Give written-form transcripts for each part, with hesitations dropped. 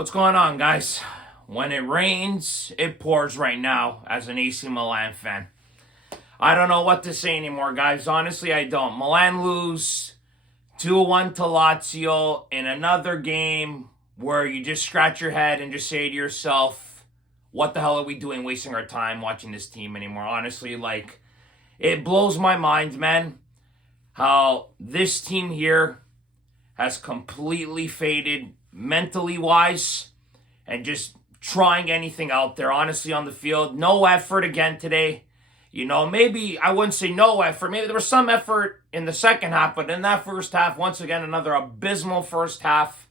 What's going on, guys? When it rains, it pours right now as an AC Milan fan. I don't know what to say anymore, guys. Honestly, I don't. Milan lose 2-1 to Lazio in another game where you just scratch your head and just say to yourself, what the hell are we doing wasting our time watching this team anymore? Honestly, it blows my mind, man, how this team here has completely faded mentally wise and just trying anything out there. Honestly, on the field, no effort again today. Maybe I wouldn't say no effort. Maybe there was some effort in the second half, but in that first half, once again, another abysmal first half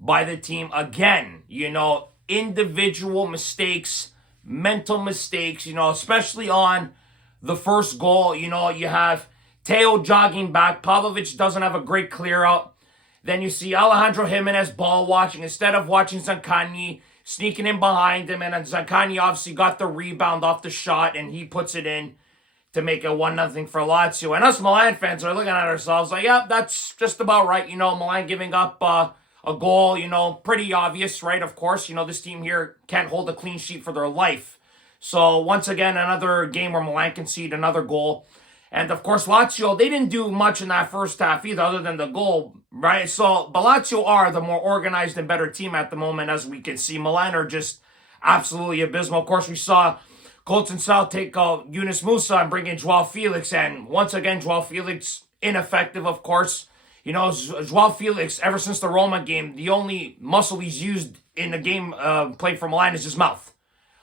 by the team. Again, individual mistakes, mental mistakes, especially on the first goal. You have Teo jogging back. Pavlovic doesn't have a great clear out. Then you see Alejandro Jimenez ball watching instead of watching Zancagni sneaking in behind him. And then Zancagni obviously got the rebound off the shot and he puts it in to make it 1-0 for Lazio. And us Milan fans are looking at ourselves like, yeah, that's just about right. Milan giving up a goal, pretty obvious, right? Of course, this team here can't hold a clean sheet for their life. So once again, another game where Milan conceded another goal. And of course, Lazio, they didn't do much in that first half either, other than the goal, right? So, but Lazio are the more organized and better team at the moment, as we can see. Milan are just absolutely abysmal. Of course, we saw Colton Sal take Yunus Musa and bring in Joao Felix. And once again, Joao Felix, ineffective, of course. Joao Felix, ever since the Roma game, the only muscle he's used in the game played for Milan is his mouth.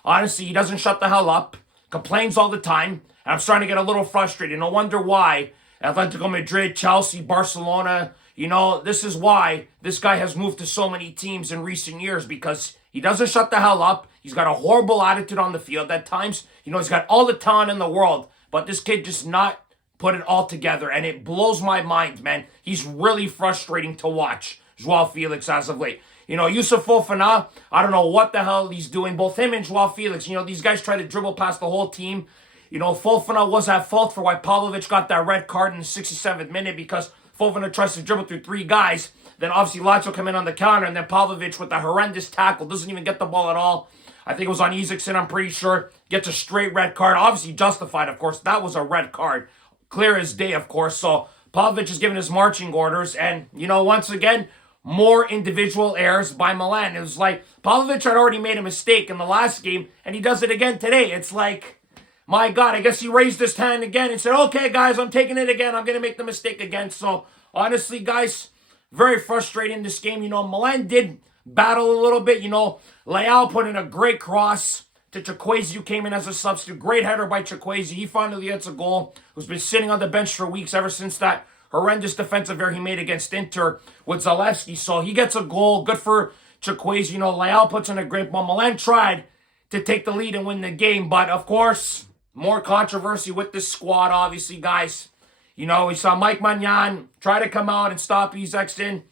Honestly, he doesn't shut the hell up, complains all the time. And I'm starting to get a little frustrated. No wonder why Atletico Madrid, Chelsea, Barcelona, this is why this guy has moved to so many teams in recent years, because he doesn't shut the hell up. He's got a horrible attitude on the field at times. He's got all the talent in the world, but this kid just not put it all together, and it blows my mind, man. He's really frustrating to watch, Joao Felix, as of late. Yusuf Fofana, I don't know what the hell he's doing. Both him and Joao Felix, these guys try to dribble past the whole team. Fofana was at fault for why Pavlovic got that red card in the 67th minute, because Fofana tries to dribble through three guys. Then obviously Lazio come in on the counter, and then Pavlovic with a horrendous tackle, doesn't even get the ball at all. I think it was on Isaacson, I'm pretty sure. Gets a straight red card. Obviously justified, of course. That was a red card. Clear as day, of course. So Pavlovic is giving his marching orders. And, once again, more individual errors by Milan. It was like Pavlovic had already made a mistake in the last game, and he does it again today. It's like, my God, I guess he raised his hand again and said, okay, guys, I'm taking it again. I'm going to make the mistake again. So, honestly, guys, very frustrating this game. Milan did battle a little bit. Leao put in a great cross to Chukwueze, who came in as a substitute. Great header by Chukwueze. He finally gets a goal. Who's been sitting on the bench for weeks ever since that horrendous defensive error he made against Inter with Zalewski. So, he gets a goal. Good for Chukwueze. Leao puts in a great ball. Milan tried to take the lead and win the game. But, of course, more controversy with this squad, obviously, guys. We saw Mike Maignan try to come out and stop Isaacson.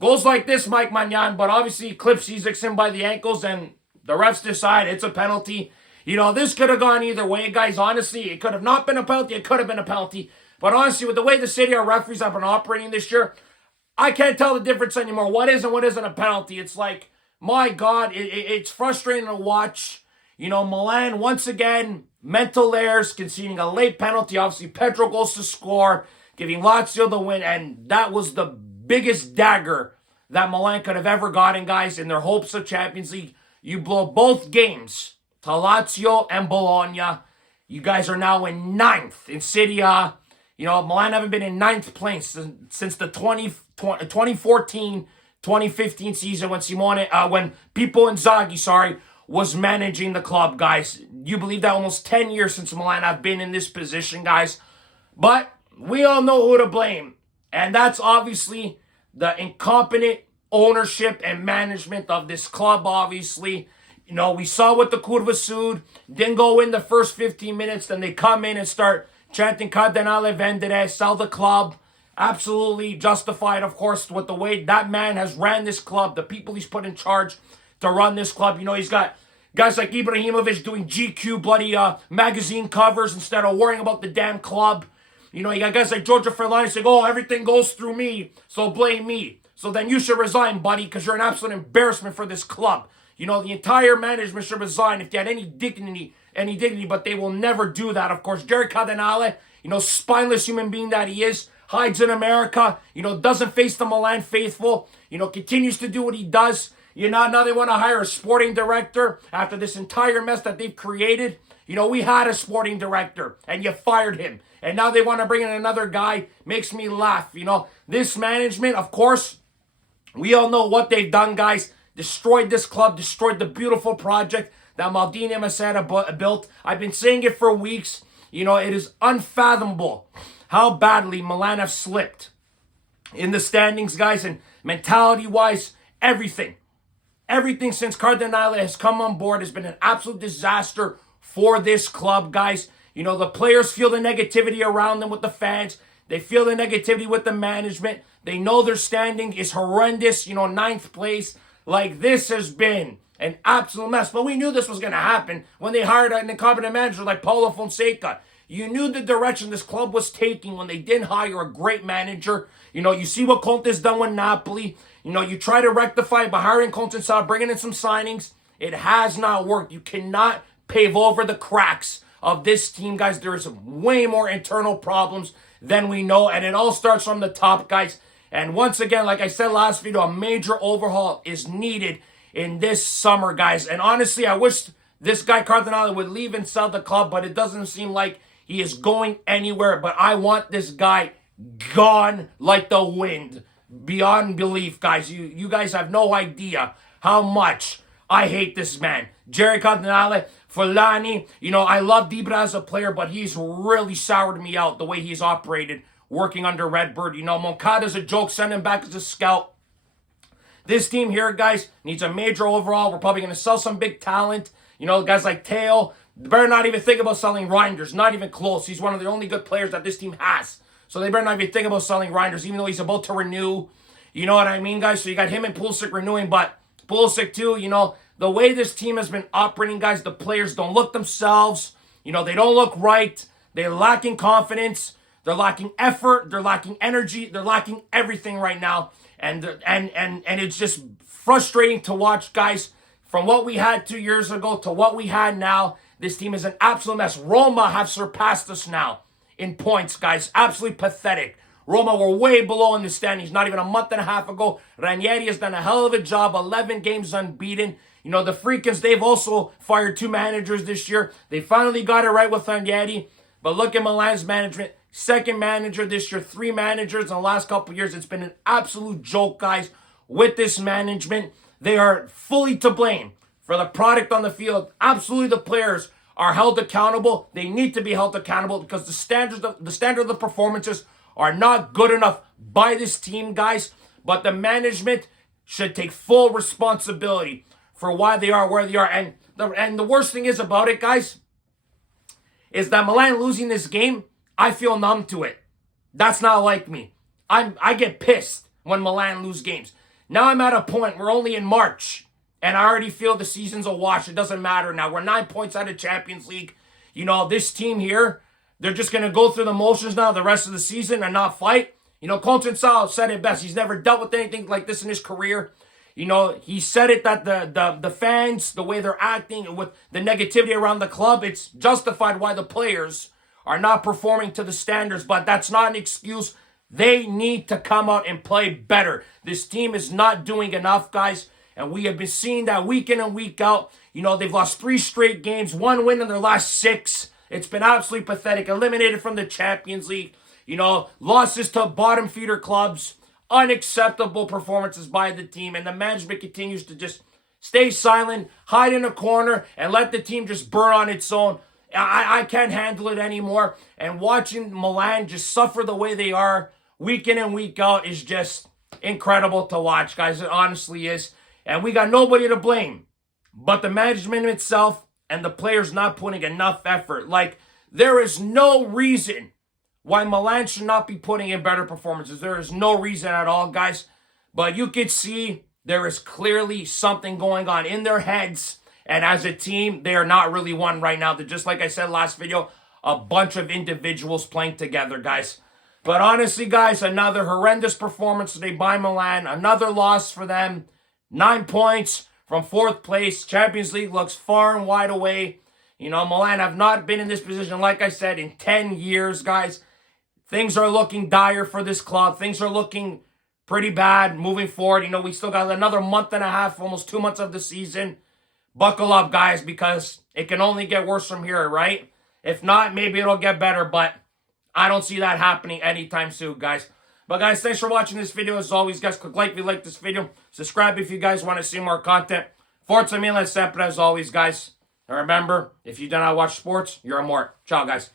Goes like this, Mike Maignan, but obviously clips Isaacson by the ankles, and the refs decide it's a penalty. This could have gone either way, guys. Honestly, it could have not been a penalty. It could have been a penalty. But honestly, with the way the Serie referees have been operating this year, I can't tell the difference anymore. What is and what isn't a penalty? It's like, my God, it's frustrating to watch. Milan, once again, mental errors, conceding a late penalty. Obviously, Pedro goes to score, giving Lazio the win. And that was the biggest dagger that Milan could have ever gotten, guys, in their hopes of Champions League. You blow both games to Lazio and Bologna. You guys are now in 9th in Serie. Milan haven't been in 9th place since the 2014-2015 season when Pippo Inzaghi, was managing the club, guys. You believe that? Almost 10 years since Milan have been in this position, guys. But we all know who to blame. And that's obviously the incompetent ownership and management of this club, obviously. We saw what the Curva Sud didn't go in the first 15 minutes. Then they come in and start chanting Cardinale Vendere, sell the club. Absolutely justified, of course, with the way that man has ran this club, the people he's put in charge to run this club. He's got guys like Ibrahimovic doing GQ bloody magazine covers instead of worrying about the damn club. You got guys like Giorgio Ferlani saying, oh, everything goes through me, so blame me. So then you should resign, buddy, because you're an absolute embarrassment for this club. You know, the entire management should resign if you had any dignity, but they will never do that. Of course, Jerry Cardinale, you know, spineless human being that he is, hides in America, you know, doesn't face the Milan faithful, you know, continues to do what he does. You know, now they want to hire a sporting director after this entire mess that they've created. You know, we had a sporting director, and you fired him. And now they want to bring in another guy. Makes me laugh, you know. This management, of course, we all know what they've done, guys. Destroyed this club, destroyed the beautiful project that Maldini and Masetta built. I've been saying it for weeks. You know, it is unfathomable how badly Milan have slipped in the standings, guys, and mentality-wise, everything. Everything since Cardinale has come on board has been an absolute disaster for this club, guys. You know, the players feel the negativity around them with the fans. They feel the negativity with the management. They know their standing is horrendous, you know, 9th place. Like, this has been an absolute mess. But we knew this was going to happen when they hired an incompetent manager like Paulo Fonseca. You knew the direction this club was taking when they didn't hire a great manager. You know, you see what Conte's done with Napoli. You know, you try to rectify it by hiring Conte, bringing in some signings. It has not worked. You cannot pave over the cracks of this team, guys. There is way more internal problems than we know, and it all starts from the top, guys. And once again, like I said last video, a major overhaul is needed in this summer, guys. And honestly, I wish this guy Cardinale would leave and sell the club, but it doesn't seem like he is going anywhere. But I want this guy gone like the wind. Beyond belief, guys. You guys have no idea how much I hate this man. Jerry Cardinale, Fulani, you know, I love Dibra as a player, but he's really soured me out the way he's operated working under Redbird. You know, Moncada's a joke, send him back as a scout. This team here, guys, needs a major overhaul. We're probably going to sell some big talent. You know, guys like Teo. They better not even think about selling Reinders. Not even close. He's one of the only good players that this team has. So they better not even think about selling Reinders, even though he's about to renew. You know what I mean, guys? So you got him and Pulisic renewing, but Pulisic too, you know, the way this team has been operating, guys, the players don't look themselves. You know, they don't look right. They're lacking confidence. They're lacking effort. They're lacking energy. They're lacking everything right now. And it's just frustrating to watch, guys. From what we had 2 years ago to what we had now, this team is an absolute mess. Roma have surpassed us now in points, guys. Absolutely pathetic. Roma were way below in the standings not even a month and a half ago. Ranieri has done a hell of a job. 11 games unbeaten. You know, the Freakins, they've also fired 2 managers this year. They finally got it right with Ranieri. But look at Milan's management. Second manager this year. 3 managers in the last couple of years. It's been an absolute joke, guys, with this management. They are fully to blame for the product on the field. Absolutely, the players are held accountable. They need to be held accountable because the standard of the performances are not good enough by this team, guys. But the management should take full responsibility for why they are where they are. And the worst thing is about it, guys, is that Milan losing this game, I feel numb to it. That's not like me. I get pissed when Milan lose games. Now I'm at a point, we're only in March, and I already feel the season's a wash. It doesn't matter now. We're 9 points out of Champions League. You know, this team here, they're just going to go through the motions now the rest of the season and not fight. You know, Colton Sal said it best. He's never dealt with anything like this in his career. You know, he said it that the fans, the way they're acting with the negativity around the club, it's justified why the players are not performing to the standards, but that's not an excuse. They need to come out and play better. This team is not doing enough, guys, and we have been seeing that week in and week out. You know, they've lost 3 straight games, 1 win in their last 6. It's been absolutely pathetic. Eliminated from the Champions League. You know, losses to bottom feeder clubs. Unacceptable performances by the team, and the management continues to just stay silent, hide in a corner, and let the team just burn on its own. I can't handle it anymore, and watching Milan just suffer the way they are week in and week out is just incredible to watch, guys. It honestly is, and we got nobody to blame but the management itself and the players not putting enough effort. Like, there is no reason why Milan should not be putting in better performances. There is no reason at all, guys. But you could see there is clearly something going on in their heads. And as a team, they are not really one right now. They're just, like I said last video, a bunch of individuals playing together, guys. But honestly, guys, another horrendous performance today by Milan. Another loss for them. 9 points from 4th place. Champions League looks far and wide away. You know, Milan have not been in this position, like I said, in 10 years, guys. Things are looking dire for this club. Things are looking pretty bad moving forward. You know, we still got another month and a half, almost 2 months of the season. Buckle up, guys, because it can only get worse from here, right? If not, maybe it'll get better, but I don't see that happening anytime soon, guys. But, guys, thanks for watching this video. As always, guys, click like if you like this video. Subscribe if you guys want to see more content. Forza Milan sempre, as always, guys. And remember, if you do not watch sports, you're a mort. Ciao, guys.